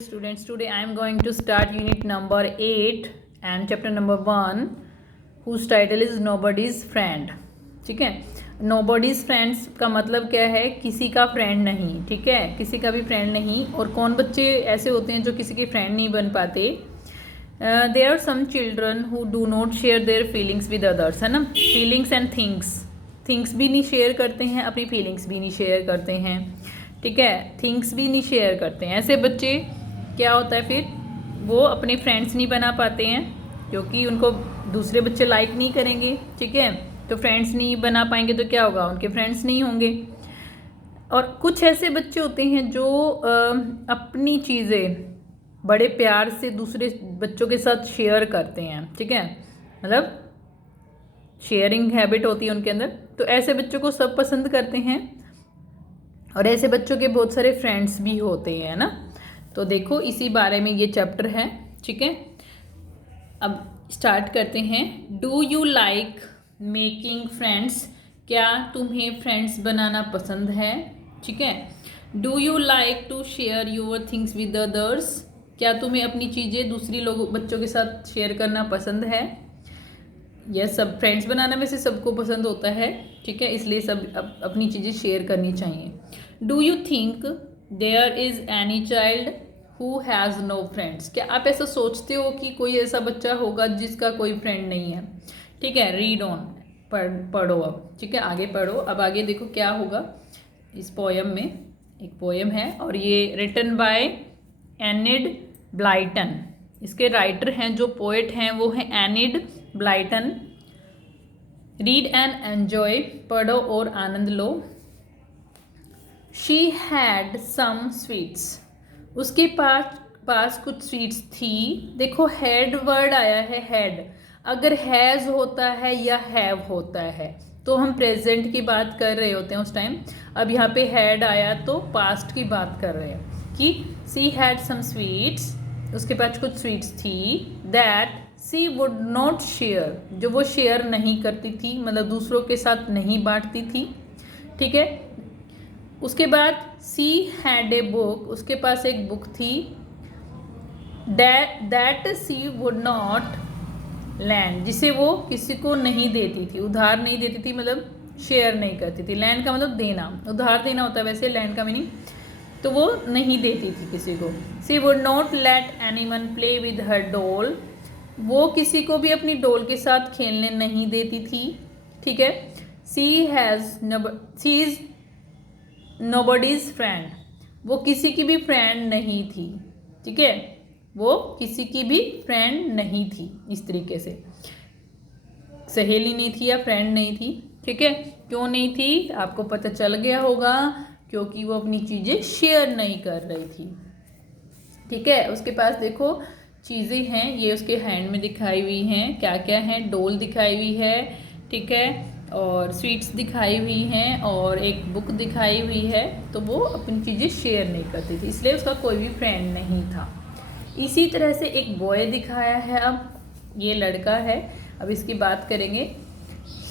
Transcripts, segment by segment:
Students, today I am going to start unit number 8 and chapter number 1 whose title is Nobody's Friend. ठीक है, Nobody's Friends का मतलब क्या है? किसी का फ्रेंड नहीं. ठीक है, किसी का भी फ्रेंड नहीं. और कौन बच्चे ऐसे होते हैं जो किसी के फ्रेंड नहीं बन पाते? There are some children who do not share their feelings with others, है ना. फीलिंग्स एंड थिंग्स भी नहीं शेयर करते हैं, अपनी फीलिंग्स भी नहीं शेयर करते हैं. ठीक है, थिंग्स भी नहीं शेयर करते हैं. ऐसे बच्चे क्या होता है फिर? वो अपने फ्रेंड्स नहीं बना पाते हैं क्योंकि उनको दूसरे बच्चे लाइक नहीं करेंगे. ठीक है, तो फ्रेंड्स नहीं बना पाएंगे तो क्या होगा? उनके फ्रेंड्स नहीं होंगे. और कुछ ऐसे बच्चे होते हैं जो अपनी चीज़ें बड़े प्यार से दूसरे बच्चों के साथ शेयर करते हैं. ठीक है, मतलब शेयरिंग हैबिट होती है उनके अंदर. तो ऐसे बच्चों को सब पसंद करते हैं और ऐसे बच्चों के बहुत सारे फ्रेंड्स भी होते हैं ना. तो देखो, इसी बारे में ये चैप्टर है. ठीक है, अब स्टार्ट करते हैं. Do you like making friends? क्या तुम्हें फ्रेंड्स बनाना पसंद है? ठीक है. Do you like to share your things with others? क्या तुम्हें अपनी चीज़ें दूसरी लोगों बच्चों के साथ शेयर करना पसंद है? यह सब फ्रेंड्स बनाना में से सबको पसंद होता है. ठीक है, इसलिए सब अपनी चीज़ें शेयर करनी चाहिए. Do you think there is any child who has no friends? क्या आप ऐसा सोचते हो कि कोई ऐसा बच्चा होगा जिसका कोई फ्रेंड नहीं है? ठीक है, रीड ऑन, पढ़ो अब. ठीक है, आगे पढ़ो. अब आगे देखो क्या होगा इस पोएम में. एक पोएम है और ये रिटन बाय एनिड ब्लाइटन. इसके राइटर हैं, जो पोएट हैं वो हैं Enid Blyton. Read and enjoy, पढ़ो और आनंद लो. She had some sweets. उसके पास कुछ स्वीट्स थी. देखो, हैड वर्ड आया है, हैड. अगर हैज़ होता है या हैव होता है तो हम प्रेजेंट की बात कर रहे होते हैं उस टाइम. अब यहाँ पे हैड आया तो पास्ट की बात कर रहे हैं कि सी हैड सम स्वीट्स. उसके पास कुछ स्वीट्स थी. That she would not share, जो वो शेयर नहीं करती थी, मतलब दूसरों के साथ नहीं बांटती थी. ठीक है. उसके बाद सी हैड ए बुक. उसके पास एक बुक थी. That she would not lend, जिसे वो किसी को नहीं देती थी, उधार नहीं देती थी, मतलब शेयर नहीं करती थी. लैंड का मतलब देना, उधार देना होता है वैसे लैंड का मीनिंग. तो वो नहीं देती थी किसी को. She would not let anyone play with her doll. वो किसी को भी अपनी डॉल के साथ खेलने नहीं देती थी. ठीक है. सी इज नोबडीज फ्रेंड. वो किसी की भी फ्रेंड नहीं थी. ठीक है, वो किसी की भी फ्रेंड नहीं थी. इस तरीके से सहेली नहीं थी या फ्रेंड नहीं थी. ठीक है, क्यों नहीं थी आपको पता चल गया होगा, क्योंकि वो अपनी चीज़ें शेयर नहीं कर रही थी. ठीक है. उसके पास देखो चीज़ें हैं, ये उसके हैंड में दिखाई हुई हैं. क्या क्या हैं? डोल दिखाई हुई है. ठीक है, और स्वीट्स दिखाई हुई हैं और एक बुक दिखाई हुई है. तो वो अपनी चीज़ें शेयर नहीं करती थी, इसलिए उसका कोई भी फ्रेंड नहीं था. इसी तरह से एक बॉय दिखाया है. अब ये लड़का है, अब इसकी बात करेंगे.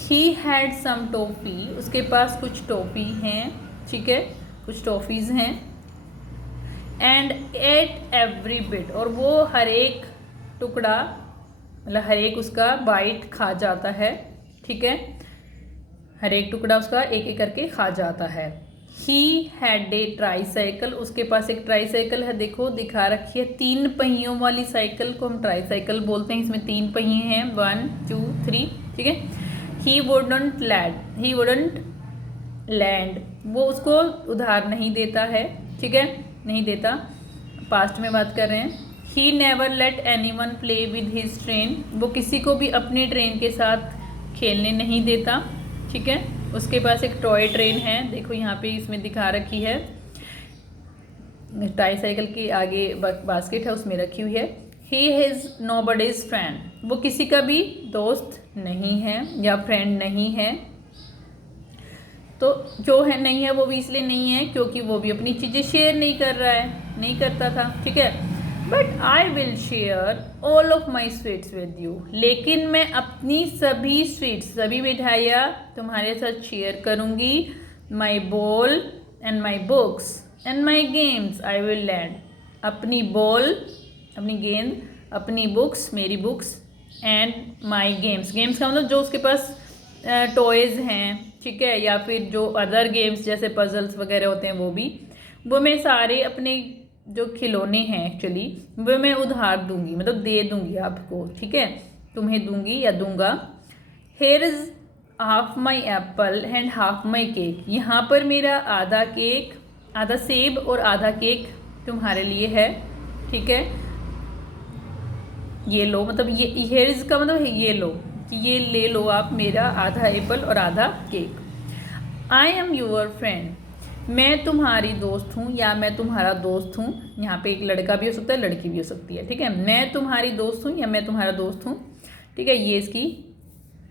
He had some toffee. उसके पास कुछ टॉफ़ी हैं. ठीक है, कुछ टॉफ़ीज़ हैं. एंड एट एवरी बिट, और वो हर एक टुकड़ा, मतलब हर एक उसका बाइट खा जाता है. ठीक है, हर एक टुकड़ा उसका एक एक करके खा जाता है. He had a tricycle. उसके पास एक ट्राईसाइकिल है. देखो दिखा रखी है, 3 पहियों वाली साइकिल को हम ट्राईसाइकिल बोलते हैं. इसमें 3 पहिए हैं, 1 2 3. ठीक है. ही वुडंट लैंड. वो उसको उधार नहीं देता है. ठीक है, नहीं देता. पास्ट में बात कर रहे हैं. He never late anyone play with his train. वो किसी को भी अपने ट्रेन के साथ खेलने नहीं देता. ठीक है. उसके पास एक टॉय ट्रेन है. देखो यहाँ पे इसमें दिखा रखी है, ट्राईसाइकिल के आगे बास्केट है, उसमें रखी हुई है. He is nobody's friend. वो किसी का भी दोस्त नहीं है या फ्रेंड नहीं है. तो जो है नहीं है, वो भी इसलिए नहीं है क्योंकि वो भी अपनी चीज़ें शेयर नहीं कर रहा है, नहीं करता था. ठीक है. But I will share all of my sweets with you. लेकिन मैं अपनी सभी स्वीट्स, सभी मिठाइयाँ तुम्हारे साथ शेयर करूँगी. My ball and my books and my games I will lend. अपनी बॉल, अपनी गेंद, अपनी बुक्स, मेरी books, and my games. Games का मतलब जो उसके पास टॉयज़ हैं, ठीक है, या फिर जो अदर गेम्स जैसे पजल्स वगैरह होते हैं वो मैं सारे अपने जो खिलौने हैं एक्चुअली वो मैं उधार दूंगी, मतलब दे दूंगी आपको, ठीक है, तुम्हें दूंगी या दूंगा। Here is half my Apple and half my cake. यहाँ पर मेरा आधा केक, आधा सेब और आधा केक तुम्हारे लिए है, ठीक है, ये लो, मतलब ये हेयर इज़ का मतलब ये लो, कि ये ले लो आप मेरा आधा एप्पल और आधा cake. I am your friend, मैं तुम्हारी दोस्त हूँ या मैं तुम्हारा दोस्त हूँ। यहाँ पे एक लड़का भी हो सकता है, लड़की भी हो सकती है, ठीक है। मैं तुम्हारी दोस्त हूँ या मैं तुम्हारा दोस्त हूँ, ठीक है, ये इसकी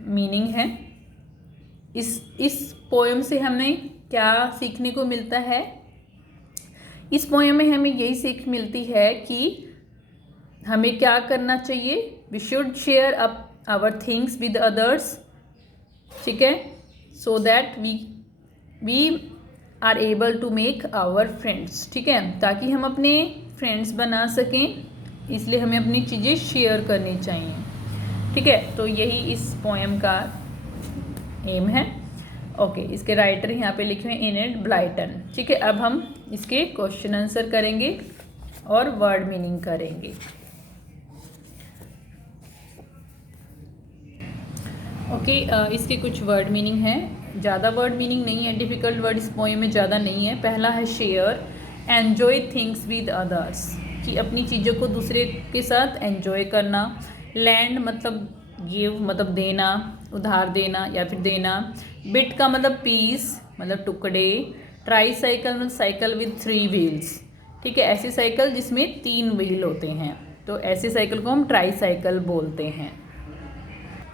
मीनिंग है। इस पोएम से हमें क्या सीखने को मिलता है? इस पोएम में हमें यही सीख मिलती है कि हमें क्या करना चाहिए। We should share up our things with others, ठीक है, so that we are able to make our friends, ठीक है, ताकि हम अपने फ्रेंड्स बना सकें, इसलिए हमें अपनी चीज़ें शेयर करनी चाहिए, ठीक है। तो यही इस पोएम का एम है। ओके, इसके राइटर यहाँ पे लिखे हैं एनेड ब्लाइटन, ठीक है। अब हम इसके क्वेश्चन आंसर करेंगे और वर्ड मीनिंग करेंगे। ओके, इसके कुछ वर्ड मीनिंग है, ज़्यादा वर्ड मीनिंग नहीं है, डिफ़िकल्ट वर्ड इस पोएम में ज़्यादा नहीं है। पहला है share, enjoy things with others, कि अपनी चीज़ों को दूसरे के साथ एन्जॉय करना। लैंड मतलब गिव, मतलब देना, उधार देना या फिर देना। बिट का मतलब पीस, मतलब टुकड़े। ट्राई साइकिल मतलब साइकिल विद 3 व्हील्स, ठीक है, ऐसी साइकिल जिसमें 3 व्हील होते हैं, तो ऐसी साइकिल को हम ट्राई साइकिल बोलते हैं।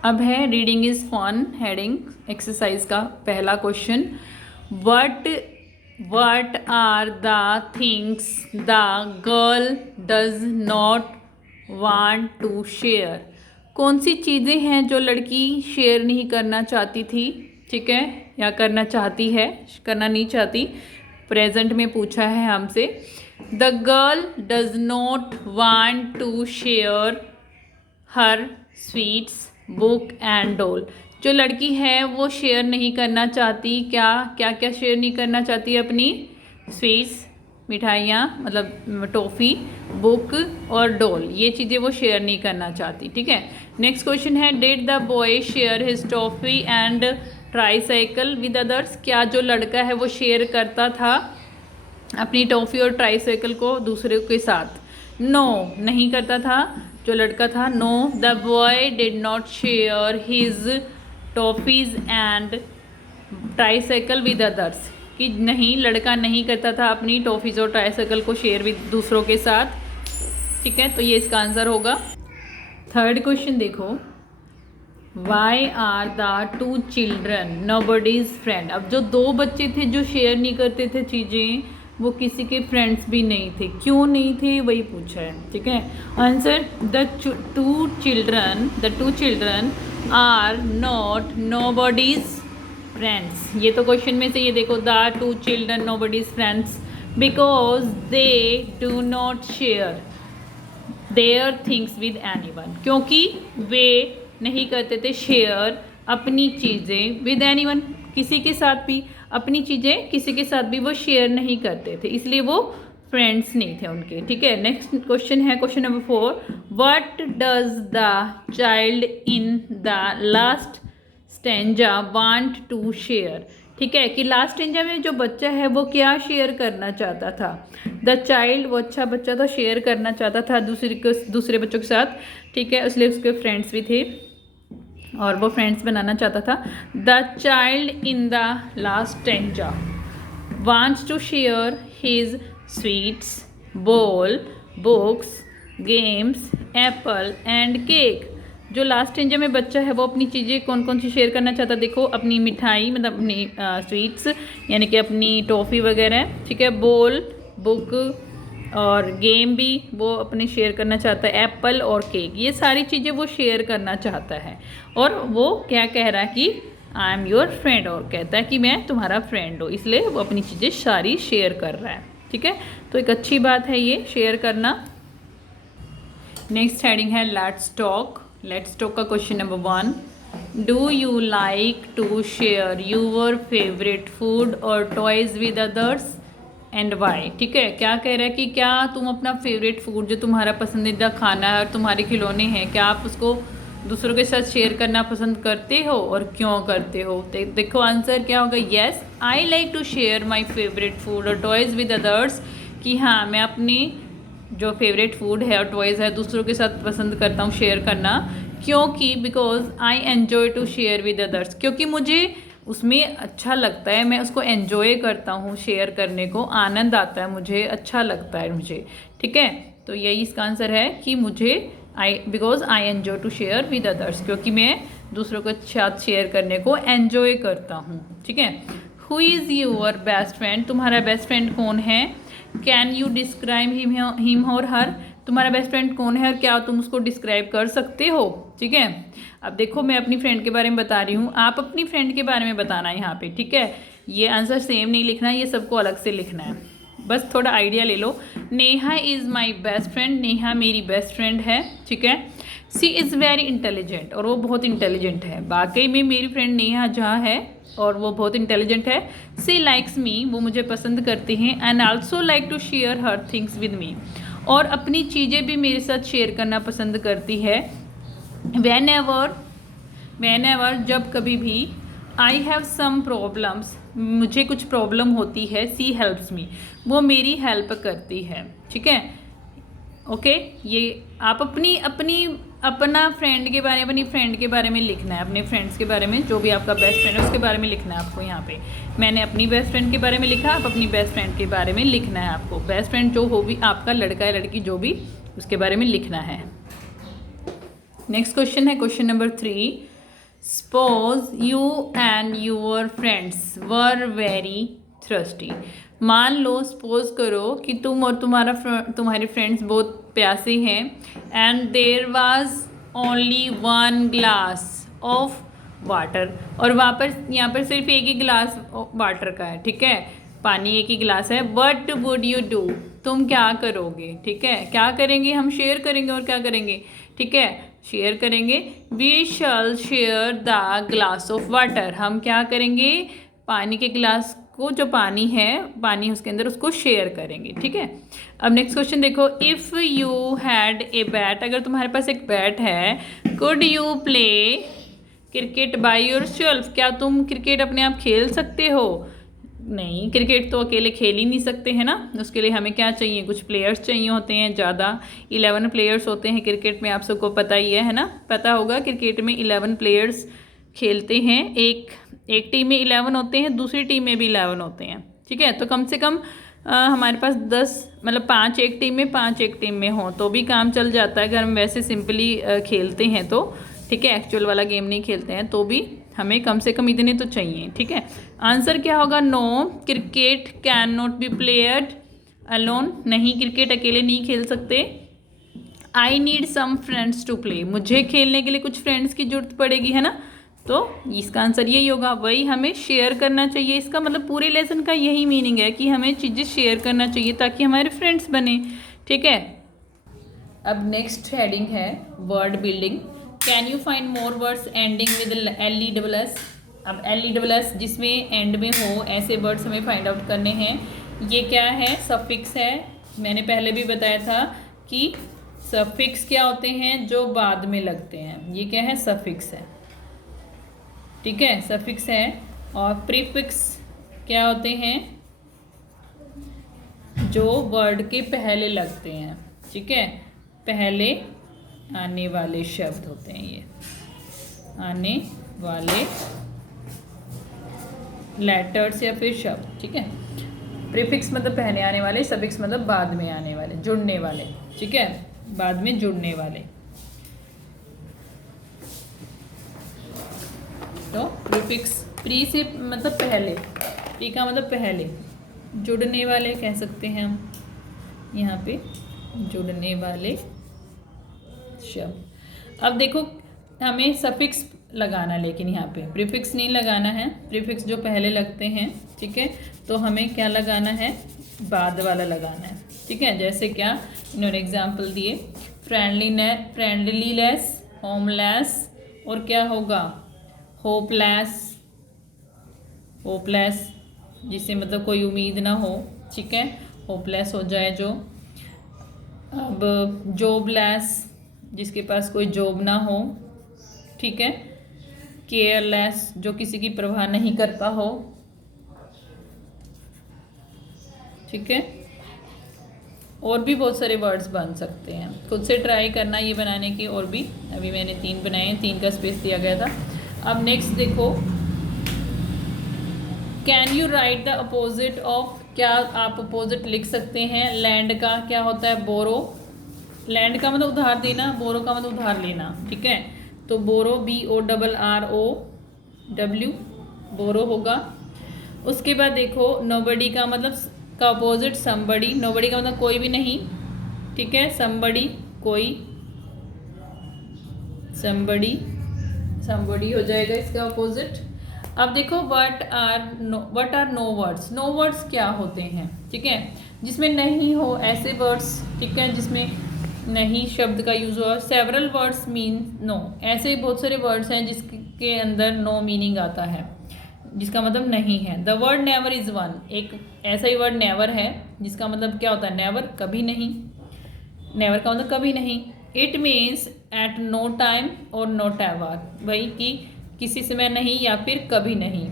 अब है reading is fun heading exercise का पहला question. What are the things the girl does not want to share. कौन सी चीज़ें हैं जो लड़की शेयर नहीं करना चाहती थी, ठीक है, या करना चाहती है, करना नहीं चाहती, प्रेजेंट में पूछा है हमसे। The girl does not want to share her sweets, book and doll. जो लड़की है वो शेयर नहीं करना चाहती, क्या शेयर नहीं करना चाहती? अपनी स्वीट्स, मिठाइयाँ, मतलब टॉफ़ी, बुक और डॉल, ये चीज़ें वो शेयर नहीं करना चाहती, ठीक है। नेक्स्ट क्वेश्चन है, did the boy share his toffee and tricycle with others. क्या जो लड़का है वो शेयर करता था अपनी टॉफ़ी और ट्राईसाइकिल को दूसरे के साथ? नो, नहीं करता था जो लड़का था। No, the boy did not share his toffees and tricycle with others, कि नहीं, लड़का नहीं करता था अपनी टॉफ़ीज़ और ट्राईसाइकिल को शेयर विद दूसरों के साथ, ठीक है, तो ये इसका आंसर होगा। थर्ड क्वेश्चन देखो, why are the 2 children nobody's friend. अब जो 2 बच्चे थे जो शेयर नहीं करते थे चीज़ें, वो किसी के फ्रेंड्स भी नहीं थे। क्यों नहीं थे, वही पूछा है, ठीक है। Answer, the 2 children are not nobody's friends. ये तो क्वेश्चन में से ये देखो, the 2 children nobody's friends because they do not share their things with anyone, क्योंकि वे नहीं करते थे शेयर अपनी चीज़ें विद एनीवन, किसी के साथ भी अपनी चीज़ें किसी के साथ भी वो शेयर नहीं करते थे, इसलिए वो फ्रेंड्स नहीं थे उनके, ठीक है। नेक्स्ट क्वेश्चन है question number 4, what does the child in the last stanza want to share, ठीक है, कि लास्ट स्टेंजा में जो बच्चा है वो क्या शेयर करना चाहता था? द चाइल्ड, वो अच्छा बच्चा था, शेयर करना चाहता था दूसरे बच्चों के साथ, ठीक है, इसलिए उसके फ्रेंड्स भी थे और वो फ्रेंड्स बनाना चाहता था। The child in the last stanza wants to share his sweets, ball, books, games, apple and cake. जो लास्ट स्टेंजा में बच्चा है वो अपनी चीज़ें कौन कौन सी शेयर करना चाहता है? देखो, अपनी मिठाई, मतलब अपनी स्वीट्स यानी कि अपनी टॉफ़ी वगैरह, ठीक है, बॉल, बुक और गेम भी वो अपने शेयर करना चाहता है, एप्पल और केक, ये सारी चीज़ें वो शेयर करना चाहता है। और वो क्या कह रहा है कि आई एम योर फ्रेंड, और कहता है कि मैं तुम्हारा फ्रेंड हूँ, इसलिए वो अपनी चीज़ें सारी शेयर कर रहा है। ठीक है, तो एक अच्छी बात है ये शेयर करना। नेक्स्ट हेडिंग है लेट्स टॉक। लेट्स टॉक का question number 1, do you like to share your favourite food और toys with others and why. ठीक है, क्या कह रहा है कि क्या तुम अपना फेवरेट फूड जो तुम्हारा पसंदीदा खाना है और तुम्हारे खिलौने हैं, क्या आप उसको दूसरों के साथ शेयर करना पसंद करते हो और क्यों करते हो। देखो आंसर क्या होगा, yes I like to share my favourite food और टॉयज़ विद अदर्स, कि हाँ मैं अपनी जो फेवरेट फूड है और टॉयज़ है दूसरों के साथ पसंद करता हूँ शेयर करना, क्योंकि because I enjoy to share with others, क्योंकि मुझे उसमें अच्छा लगता है, मैं उसको एन्जॉय करता हूँ शेयर करने को, आनंद आता है मुझे, अच्छा लगता है मुझे। ठीक है, तो यही इसका आंसर है कि मुझे because I enjoy to share with others, क्योंकि मैं दूसरों के साथ शेयर करने को एन्जॉय करता हूँ। ठीक है, who is your best friend, तुम्हारा बेस्ट फ्रेंड कौन है। कैन यू डिस्क्राइब हिम और हर, तुम्हारा बेस्ट फ्रेंड कौन है और क्या तुम उसको डिस्क्राइब कर सकते हो। ठीक है, अब देखो मैं अपनी फ्रेंड के बारे में बता रही हूँ, आप अपनी फ्रेंड के बारे में बताना है यहाँ पे। ठीक है, ये आंसर सेम नहीं लिखना है, ये सबको अलग से लिखना है, बस थोड़ा आइडिया ले लो। Neha is my best friend, Neha मेरी बेस्ट फ्रेंड है। ठीक है, सी इज़ वेरी इंटेलिजेंट, और वो बहुत इंटेलिजेंट है, वाकई में मेरी फ्रेंड नेहा जहाँ है और वो बहुत इंटेलिजेंट है। सी लाइक्स मी, वो मुझे पसंद करती हैं, and also like to share her things with me, और अपनी चीज़ें भी मेरे साथ शेयर करना पसंद करती है। वेन एवर जब कभी भी, आई हैव सम प्रॉब्लम्स, मुझे कुछ प्रॉब्लम होती है, सी हेल्प्स मी, वो मेरी हेल्प करती है। ठीक है, ओके, ये आप अपना फ्रेंड के बारे में, अपनी फ्रेंड के बारे में लिखना है, अपने फ्रेंड्स के बारे में, जो भी आपका बेस्ट फ्रेंड है उसके बारे में लिखना है आपको। यहाँ पे मैंने अपनी बेस्ट फ्रेंड के बारे में लिखा, आप अपनी बेस्ट फ्रेंड के बारे में लिखना है आपको। बेस्ट फ्रेंड जो हो भी आपका, लड़का या लड़की जो भी, उसके बारे में लिखना है। नेक्स्ट क्वेश्चन है question number 3, suppose you and your friends were very thirsty. मान लो, सपोज करो कि तुम और तुम्हारे फ्रेंड्स बहुत प्यासे हैं, and there was only 1 glass of water, और यहाँ पर सिर्फ एक ही गिलास वाटर का है। ठीक है, पानी एक ही गिलास है। व्हाट वुड यू डू, तुम क्या करोगे। ठीक है, क्या करेंगे, हम शेयर करेंगे और क्या करेंगे। ठीक है, शेयर करेंगे। We shall share the glass of water, हम क्या करेंगे, पानी के गिलास को, जो पानी है उसके अंदर, उसको शेयर करेंगे। ठीक है, अब नेक्स्ट क्वेश्चन देखो, if you had a bat, अगर तुम्हारे पास एक बैट है, could you play cricket by yourself, क्या तुम क्रिकेट अपने आप खेल सकते हो। नहीं, क्रिकेट तो अकेले खेल ही नहीं सकते हैं ना, उसके लिए हमें क्या चाहिए, कुछ प्लेयर्स चाहिए होते हैं, ज़्यादा 11 प्लेयर्स होते हैं क्रिकेट में, आप सबको पता ही है ना, पता होगा क्रिकेट में 11 प्लेयर्स खेलते हैं, एक टीम में 11 होते हैं, दूसरी टीम में भी 11 होते हैं। ठीक है, तो कम से कम हमारे पास 10, मतलब 5 एक टीम में, 5 एक टीम में हो तो भी काम चल जाता है, अगर हम वैसे सिंपली खेलते हैं तो। ठीक है, एक्चुअल वाला गेम नहीं खेलते हैं तो भी हमें कम से कम इतने तो चाहिए। ठीक है, आंसर क्या होगा, no, cricket can not be played alone, नहीं क्रिकेट अकेले नहीं खेल सकते। I need some friends to play, मुझे खेलने के लिए कुछ फ्रेंड्स की जरूरत पड़ेगी, है ना, तो इसका आंसर यही होगा, वही हमें शेयर करना चाहिए। इसका मतलब पूरे लेसन का यही मीनिंग है कि हमें चीज़ें शेयर करना चाहिए ताकि हमारे फ्रेंड्स बने। ठीक है, अब नेक्स्ट हेडिंग है word building. Can you find more words ending with LESS। अब LESS जिसमें एंड में हो, ऐसे वर्ड्स हमें फाइंड आउट करने हैं। ये क्या है, सफिक्स है, मैंने पहले भी बताया था कि सफिक्स क्या होते हैं, जो बाद में लगते हैं, ये क्या है, सफिक्स है। ठीक है, सफिक्स है। और प्रीफिक्स क्या होते हैं, जो वर्ड के पहले लगते हैं। ठीक है, पहले आने वाले शब्द होते हैं, ये आने वाले लेटर्स या फिर शब्द। ठीक है, प्रीफिक्स मतलब पहले आने वाले, सफिक्स मतलब बाद में आने वाले, जुड़ने वाले। ठीक है, बाद में जुड़ने वाले। तो प्रीफिक्स, प्री से मतलब पहले, प्री का मतलब पहले, जुड़ने वाले कह सकते हैं हम, यहाँ पे जुड़ने वाले शब्द। अब देखो हमें सफिक्स लगाना, लेकिन यहाँ पे प्रीफिक्स नहीं लगाना है, प्रीफिक्स जो पहले लगते हैं। ठीक है, तो हमें क्या लगाना है, बाद वाला लगाना है, ठीक है। जैसे क्या इन्होंने एग्जाम्पल दिए, फ्रेंडलीलेस, होमलेस, और क्या होगा होपलेस, होपलेस जिससे मतलब कोई उम्मीद ना हो, ठीक है, होपलेस हो जाए जो। अब जॉबलेस, जिसके पास कोई जॉब ना हो, ठीक है। केयरलेस, जो किसी की परवाह नहीं करता हो, ठीक है। और भी बहुत सारे वर्ड्स बन सकते हैं, खुद से ट्राई करना ये बनाने की। और भी अभी मैंने 3 बनाए हैं, 3 का स्पेस दिया गया था। अब नेक्स्ट देखो, can you right the opposite of, क्या आप अपोजिट लिख सकते हैं। लैंड का क्या होता है, बोरो। लैंड का मतलब उधार देना, बोरो का मतलब उधार लेना, ठीक है। तो बोरो, BORROW, बोरो होगा। उसके बाद देखो नोबडी का मतलब का अपोजिट समबडी। नोबडी का मतलब कोई भी नहीं, ठीक है। समबडी कोई, समबडी हो जाएगा इसका अपोजिट। अब देखो what are no words. No words क्या होते हैं, ठीक है, जिसमें नहीं हो ऐसे वर्ड्स, ठीक है, जिसमें नहीं शब्द का यूज हुआ। सेवरल वर्ड्स मीन नो, ऐसे बहुत सारे वर्ड्स हैं जिसके अंदर नो मीनिंग आता है, जिसका मतलब नहीं है। The word never is one, एक ऐसा ही वर्ड नेवर है जिसका मतलब क्या होता है, नेवर, कभी नहीं। नेवर का मतलब कभी नहीं। It means at no time और नॉट एवर, वही कि किसी समय नहीं या फिर कभी नहीं।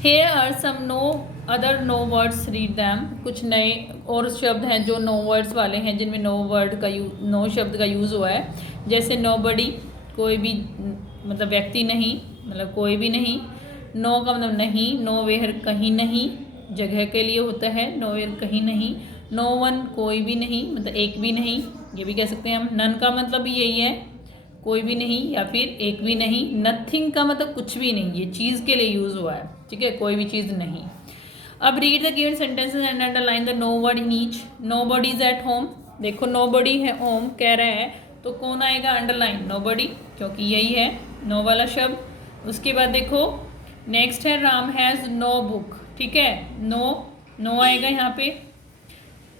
Here are some no other no words, read them. कुछ नए और शब्द हैं जो नो वर्ड्स वाले हैं, जिनमें नो शब्द का यूज़ हुआ है। जैसे नोबडी, कोई भी मतलब व्यक्ति नहीं, मतलब कोई भी नहीं। नो का मतलब नहीं। नो वेयर, कहीं नहीं, जगह के लिए होता है। नो वेयर, कहीं नहीं। नो वन, कोई भी नहीं, मतलब एक भी नहीं, ये भी कह सकते हैं हम। नन का मतलब भी यही है, कोई भी नहीं या फिर एक भी नहीं। नथिंग का मतलब कुछ भी नहीं, ये चीज़ के लिए यूज़ हुआ है, ठीक है, कोई भी चीज़ नहीं। अब read the given sentences and underline the no word in each. Nobody is at home, देखो नोबडी है, होम कह रहे हैं, तो कौन आएगा अंडरलाइन, नोबडी, क्योंकि यही है नो वाला शब्द। उसके बाद देखो नेक्स्ट है राम हैज़ नो बुक, ठीक है, नो आएगा यहाँ पे।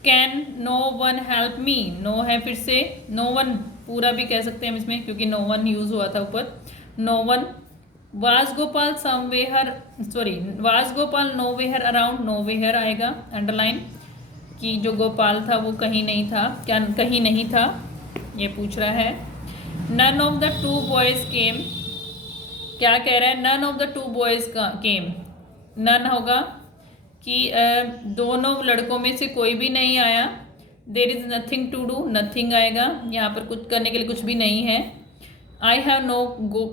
Can no one help me, no है फिर से। नो वन पूरा भी कह सकते हैं हम इसमें, क्योंकि नो वन यूज हुआ था ऊपर। No one. Was Gopal was Gopal nowhere around, nowhere आएगा अंडरलाइन, कि जो गोपाल था वो कहीं नहीं था, क्या कहीं नहीं था, ये पूछ रहा है। None of the two boys came, क्या कह रहा है, none of the two boys came. None होगा कि दोनों लड़कों में से कोई भी नहीं आया। There is nothing to do, nothing आएगा, यहाँ पर कुछ करने के लिए कुछ भी नहीं है। आई हैव नो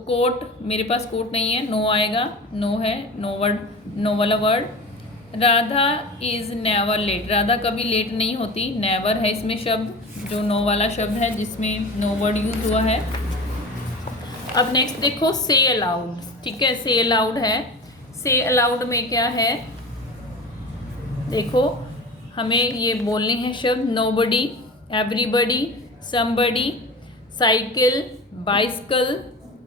कोट, मेरे पास कोट नहीं है, नो आएगा, नो है, नो वाला word. Radha is never late, Radha कभी लेट नहीं होती, नेवर है इसमें शब्द, जो नो वाला शब्द है जिसमें नो वर्ड यूज हुआ है। अब नेक्स्ट देखो से अलाउड, ठीक है, से अलाउड है। से अलाउड में क्या है, देखो हमें ये बोलने हैं शब्द nobody, everybody, somebody, cycle, bicycle,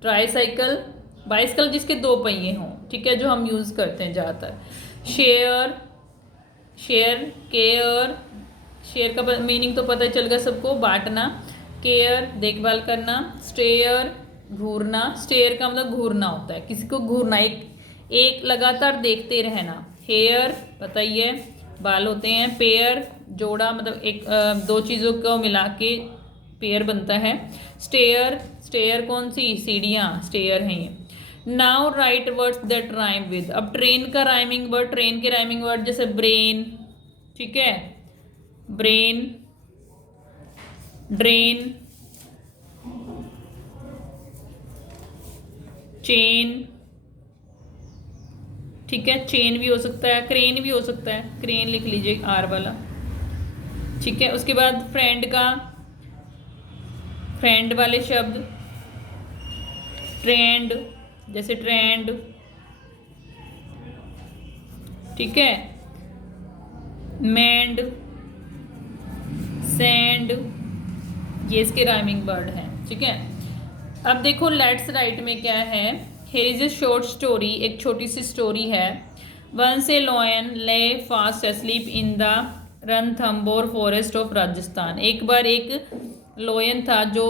tricycle, bicycle जिसके 2 पहिए हों, ठीक है, जो हम यूज़ करते हैं ज़्यादातर। शेयर, केयर, शेयर का मीनिंग तो पता चल गया सबको, बांटना। केयर, देखभाल करना। स्टेयर, घूरना, स्टेयर का मतलब घूरना होता है, किसी को घूरना, एक लगातार देखते रहना। हेयर पता ही है, बाल होते हैं। पेयर, जोड़ा, मतलब एक 2 चीज़ों को मिला के पेयर बनता है। स्टेयर कौन सी, सीढ़ियाँ, स्टेयर हैं ये। Now right words that rhyme with. अब ट्रेन का राइमिंग वर्ड, ट्रेन के राइमिंग वर्ड जैसे ब्रेन, ठीक है, ब्रेन, ड्रेन, चेन, ठीक है, चेन भी हो सकता है, क्रेन भी हो सकता है, क्रेन लिख लीजिए आर वाला, ठीक है। उसके बाद फ्रेंड का, फ्रेंड वाले शब्द, ट्रेंड, जैसे ट्रेंड, ठीक है, मैंड, सैंड, ये इसके राइमिंग वर्ड हैं, ठीक है। अब देखो लेट्स राइट में क्या है। Here is a short story, एक छोटी सी स्टोरी है। वंस ए लॉयन ले fast asleep in the Ranthambore forest of Rajasthan. एक बार एक लॉयन था जो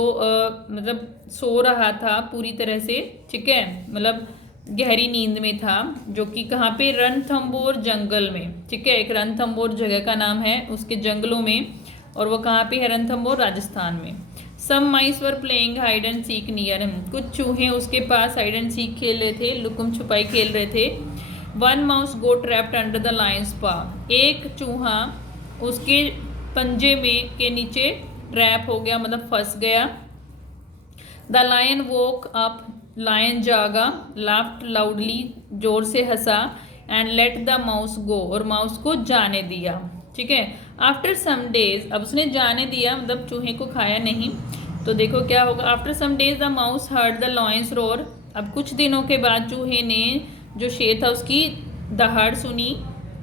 मतलब सो रहा था पूरी तरह से, ठीक है, मतलब गहरी नींद में था, जो कि कहाँ पे, रणथंबोर जंगल में, ठीक है, एक रणथंबोर जगह का नाम है, उसके जंगलों में, और वो कहाँ पे है, रणथंबोर राजस्थान में। Some mice were playing hide and seek near him. कुछ चूहे उसके पास हाइड एंड सीक खेल रहे थे, लुकम छुपाई खेल रहे थे। One mouse go trapped under the Lions पा। एक चूहा उसके पंजे में के नीचे ट्रैप हो गया, मतलब फंस गया। The lion woke up, lion जागा, लाफ्ड लाउडली, जोर से हंसा, and let the mouse go, और माउस को जाने दिया, ठीक है। आफ्टर सम डेज, अब उसने जाने दिया मतलब चूहे को खाया नहीं, तो देखो क्या होगा। After some days the mouse heard the lion's roar. अब कुछ दिनों के बाद चूहे ने, जो शेर था, उसकी दहाड़ सुनी।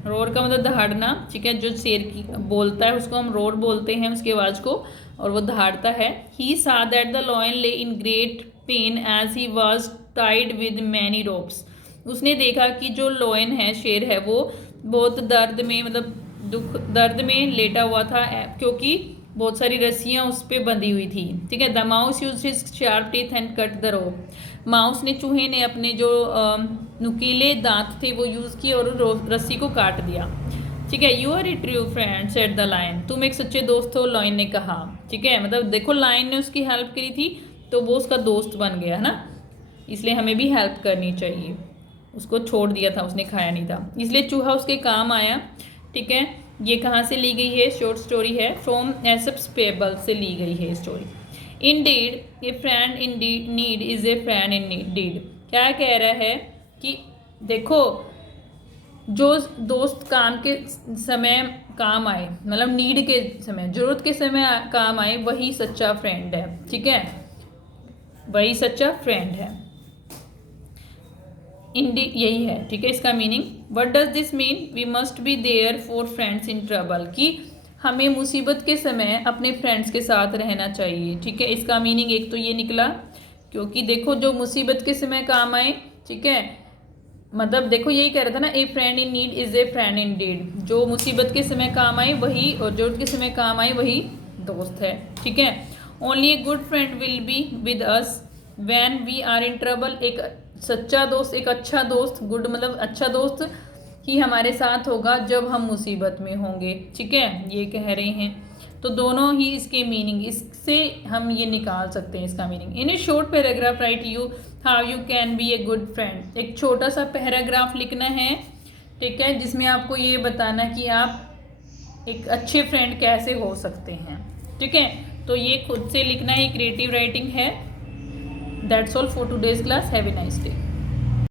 रोर का मतलब दहाड़ना, ठीक है, जो शेर की बोलता है उसको हम रोर बोलते हैं, उसकी आवाज़ को, और वो दहाड़ता है। ही सा that the lion lay in great pain as he was tied with many ropes. उसने देखा कि जो लॉयन है, शेर है, वो बहुत दर्द में, मतलब दुख दर्द में लेटा हुआ था, क्योंकि बहुत सारी रस्सियाँ उस पर बंधी हुई थी, ठीक है। The mouse use his sharp teeth and cut the rope. Mouse ने, चूहे ने अपने जो नुकीले दांत थे वो यूज़ किए और रस्सी को काट दिया, ठीक है। You are a true friend said the lion. तुम एक सच्चे दोस्त हो, लायन ने कहा, ठीक है। मतलब देखो, लायन ने उसकी हेल्प करी थी तो वो उसका दोस्त बन गया, है ना, इसलिए हमें भी हेल्प करनी चाहिए। उसको छोड़ दिया था, उसने खाया नहीं था, इसलिए चूहा उसके काम आया, ठीक है। ये कहाँ से ली गई है, शॉर्ट स्टोरी है, फ्रॉम एसप्स फेबल से ली गई है story. Indeed a friend in need is a friend in deed. क्या कह रहा है कि देखो, जो दोस्त काम के समय काम आए, मतलब नीड के समय, जरूरत के समय काम आए, वही सच्चा फ्रेंड है, ठीक है, वही सच्चा फ्रेंड है। इंडी यही है, ठीक है, इसका meaning. What does this mean? We must be there for friends in trouble, कि हमें मुसीबत के समय अपने फ्रेंड्स के साथ रहना चाहिए, ठीक है। इसका मीनिंग एक तो ये निकला, क्योंकि देखो, जो मुसीबत के समय काम आए, ठीक है, मतलब देखो यही कह रहा था ना, a friend in need is a friend in deed. जो मुसीबत के समय काम आए वही, और जरूरत के समय काम आए वही दोस्त है, ठीक है। Only a good friend will be with us when we are in trouble. एक सच्चा दोस्त, एक अच्छा दोस्त, गुड मतलब अच्छा दोस्त ही हमारे साथ होगा जब हम मुसीबत में होंगे, ठीक है, ये कह रहे हैं। तो दोनों ही इसके मीनिंग, इससे हम ये निकाल सकते हैं इसका meaning. In A short paragraph right you how you can be A good friend. एक छोटा सा पैराग्राफ लिखना है, ठीक है, जिसमें आपको ये बताना कि आप एक अच्छे फ्रेंड कैसे हो सकते हैं, ठीक है। तो ये खुद से लिखना ही क्रिएटिव राइटिंग है। That's all for today's class. Have a nice day.